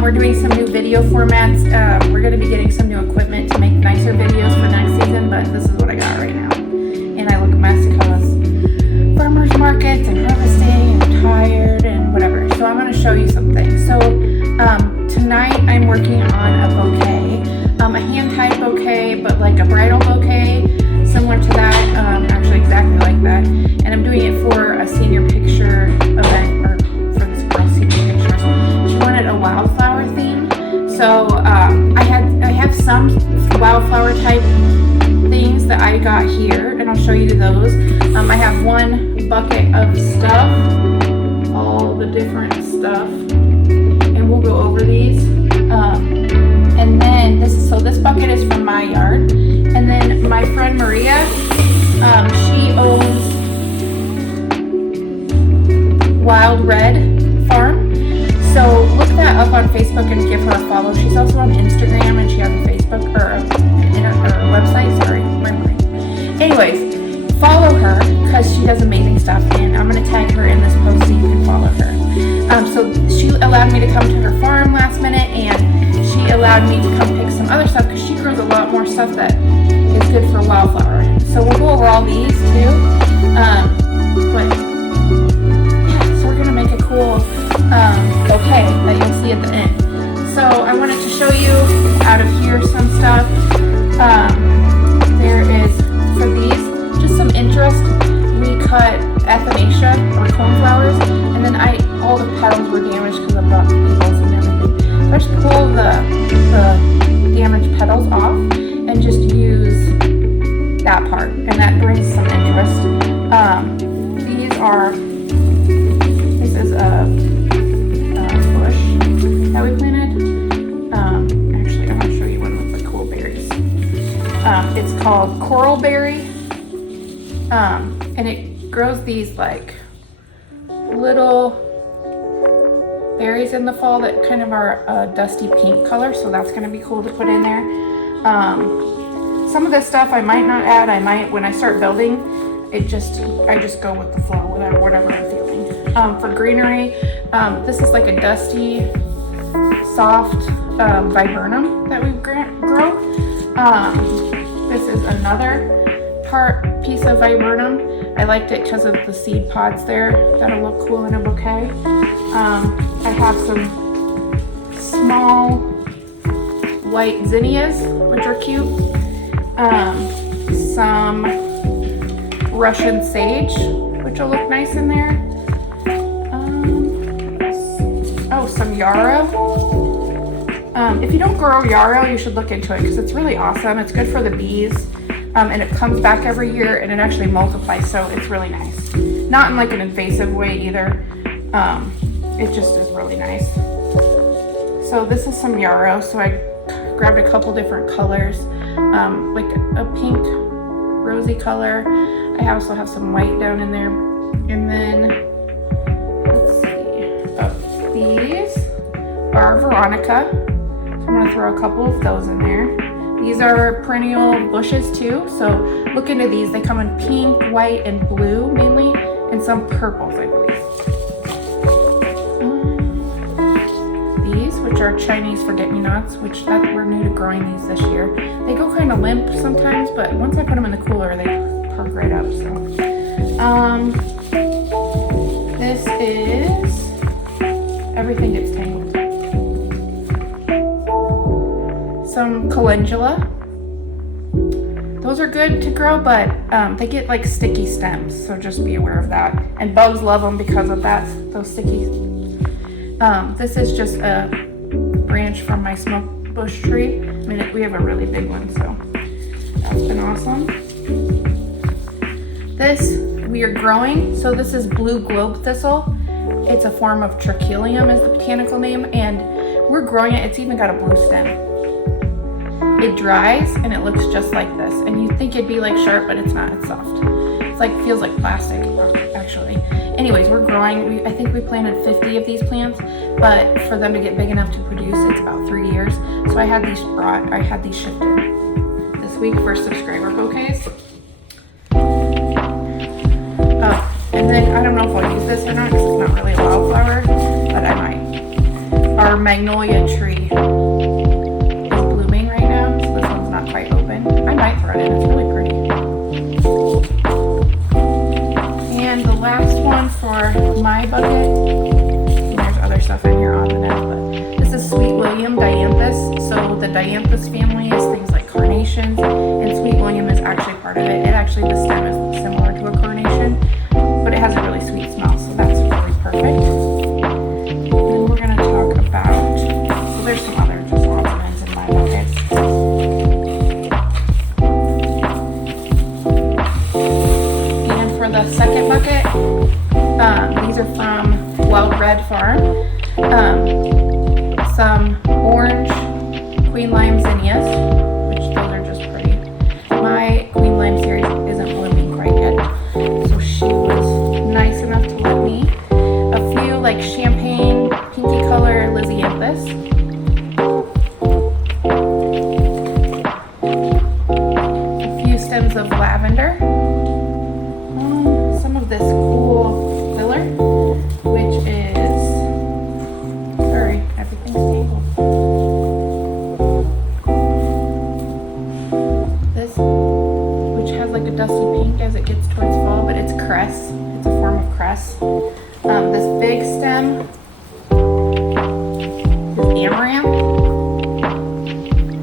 We're doing some new video formats. We're going to be getting some new equipment to make nicer videos for next season, but this is what I got right now. And I look a mess because farmers markets and harvesting and I'm tired and whatever. So I'm going to show you some things. So tonight I'm working on a bouquet, a hand-tied bouquet, but like a bridal bouquet, similar to that, actually exactly like that. And I'm doing it for a senior picture event, or for this girl's senior pictures. She wanted a wildflower theme. So I have some wildflower type things that I got here, and I'll show you those. I have one bucket of stuff, all the different stuff, and we'll go over these. And then this bucket is from my yard, and then my friend Maria, she owns Wild Red Farm. So look that up on Facebook and give her a follow. She's also on Instagram, and she has a Facebook or a website. Sorry, my brain. Anyways, follow her because she does amazing stuff, and I'm gonna tag her in this post so you can follow her. So she allowed me to come to her farm last minute, and she allowed me to come pick some other stuff because she grows a lot more stuff that is good for wildflower. So we'll go over all these too. But yeah, so we're gonna make a cool bouquet that you'll see at the end. So I wanted to show you out of here some stuff. There is, for these, just some interest. We cut epithemia or cornflowers, and then all the petals were damaged because of the beetles and everything. So I just pull the damaged petals off and just use that part, and that brings some interest. This is a bush that we planted. Actually, I'm gonna show you one with the cool berries. It's called coral berry, and it grows these like little berries in the fall that kind of are a dusty pink color, so that's going to be cool to put in there. Some of this stuff I might not add. I might, when I start building, I just go with the flow, whatever I'm feeling. For greenery, this is like a dusty, soft viburnum that we grow. This is another piece of viburnum. I liked it because of the seed pods there. That'll look cool in a bouquet. I have some small white zinnias, which are cute. Some Russian sage, which will look nice in there. Some yarrow. If you don't grow yarrow, you should look into it because it's really awesome. It's good for the bees. And it comes back every year, and it actually multiplies, so it's really nice. Not in like an invasive way either. It just is really nice. So this is some yarrow. So I grabbed a couple different colors, like a pink, rosy color. I also have some white down in there. And then, let's see. These are Veronica. So I'm gonna throw a couple of those in there. These are perennial bushes too, so look into these. They come in pink, white, and blue mainly, and some purples, I believe. These, which are Chinese forget-me-nots, which we're new to growing these this year. They go kind of limp sometimes, but once I put them in the cooler, they perk right up. So, this is everything gets tangled. Some calendula. Those are good to grow, but they get like sticky stems, so just be aware of that. And bugs love them because of that, those sticky. This is just a branch from my smoke bush tree. I mean, we have a really big one, so that's been awesome. This we are growing, so this is blue globe thistle. It's a form of trachelium is the botanical name, and we're growing it. It's even got a blue stem. It dries and it looks just like this, and you'd think it'd be like sharp, but it's not. It's soft. It's like feels like plastic actually. Anyways, we're growing. I think we planted 50 of these plants, but for them to get big enough to produce, it's about 3 years. So I had these shipped in this week for subscriber bouquets. Oh, and then I don't know if I'll use this or not because it's not really a wildflower, but I might. Our our magnolia tree is blooming right now, so this one's not quite open. I might throw it in, it's really pretty. And the last one for my bucket, there's other stuff in here on the net, but this is Sweet William dianthus. So the dianthus family is things like carnations, and Sweet William is actually part of it. Actually, the stem is similar to a carnation, but it has a really sweet smell, so that's really perfect. And then we're going to talk about, so there's some other just odds and ends in my buckets. And for the second bucket, these are from Wild Red Farm. Some orange Queen Lime zinnias, which those are just pretty. My Queen Lime series isn't blooming quite yet, so she was nice enough to let me. A few like champagne, pinky color Lysianthus. A few stems of lavender. Some of this cool filler, which is, sorry, everything's tangled. This, which has like a dusty pink as it gets towards fall, but it's cress. It's a form of cress. This big stem is amaranth.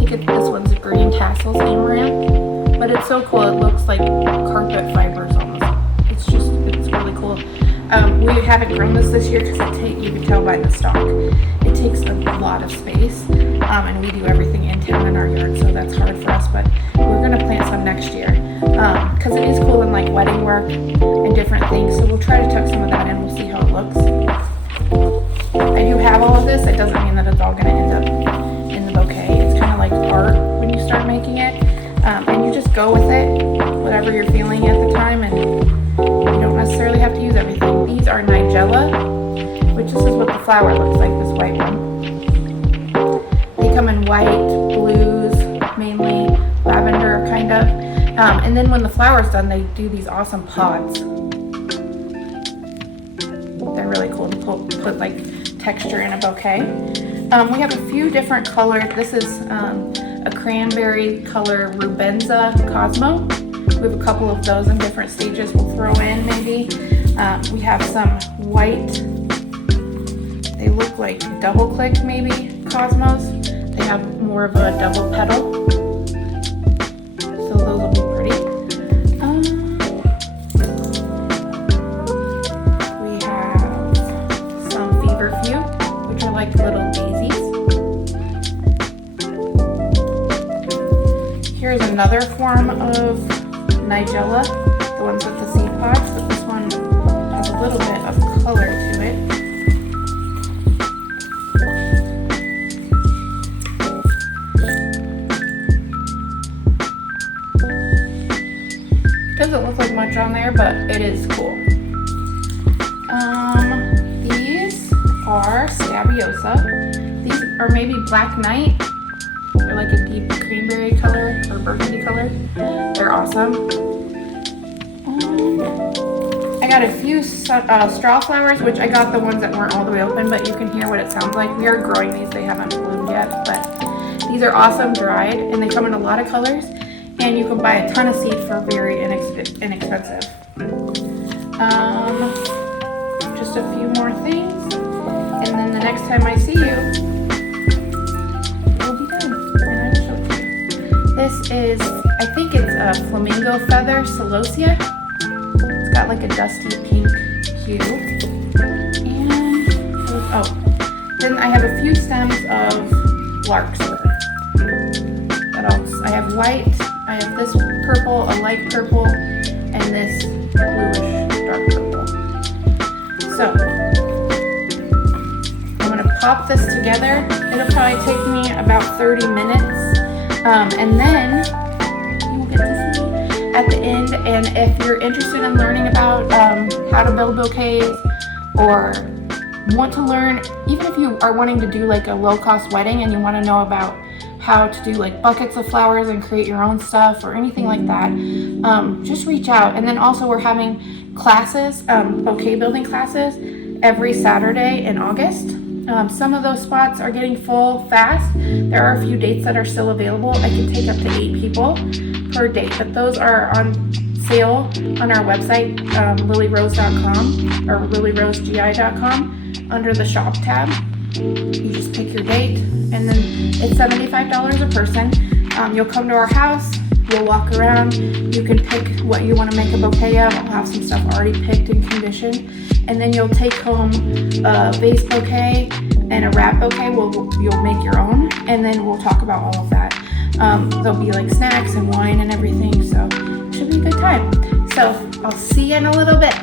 I think this one's green tassels amaranth, but it's so cool. It looks like carpet fibers almost. It's really cool. We haven't grown this year because you can tell by the stalk. It takes a lot of space, and we do everything in town in our yard, so that's hard for us. But we're gonna plant some next year because it is cool in like wedding work and different things. So we'll try to tuck some of that in. We'll see how it looks. I do have all of this. It doesn't mean that it's all gonna end up in the bouquet. It's kind of like art when you start making it, and you just go with it, whatever you're feeling at the time, and you don't necessarily have to use everything. These are Nigella, which this is what the flower looks like, this white one. They come in white, blues, mainly lavender kind of. And then when the flower's done, they do these awesome pods. They're really cool to put like texture in a bouquet. We have a few different colors. This is a cranberry color Rubenza Cosmo. We have a couple of those in different stages we'll throw in maybe. We have some white, they look like double click maybe Cosmos. They have more of a double petal. So those will be pretty. We have some feverfew, which are like little daisies. Here's another form of Nigella, the ones with the seed pods, but this one has a little bit of color to it. Doesn't look like much on there, but it is cool. These are Stabiosa. These are maybe Black Knight. They're like a deep cranberry color or burgundy color. They're awesome. I got a few straw flowers, which I got the ones that weren't all the way open, but you can hear what it sounds like. We are growing these, they haven't bloomed yet, but these are awesome dried, and they come in a lot of colors, and you can buy a ton of seed for very inexpensive. Just a few more things, and then the next time I see you, we'll be done, and I will show it to you. This is, I think it's a flamingo feather celosia. It's got like a dusty pink hue. And, then I have a few stems of larkspur. I have white, I have this purple, a light purple, and this bluish dark purple. So, I'm going to pop this together. It'll probably take me about 30 minutes. And then you'll get to see at the end. And if you're interested in learning about how to build bouquets, or want to learn, even if you are wanting to do like a low-cost wedding and you want to know about how to do like buckets of flowers and create your own stuff or anything like that, just reach out. And then also we're having classes, bouquet building classes every Saturday in August. Some of those spots are getting full fast. There are a few dates that are still available. I can take up to 8 people per date, but those are on sale on our website, lilyrose.com or lilyrosegi.com, under the shop tab. You just pick your date, and then it's $75 a person. You'll come to our house, we'll walk around, you can pick what you want to make a bouquet of. I'll have some stuff already picked and conditioned, and then you'll take home a vase bouquet and a wrap bouquet. You'll make your own, and then we'll talk about all of that. There'll be like snacks and wine and everything, so it should be a good time. So I'll see you in a little bit.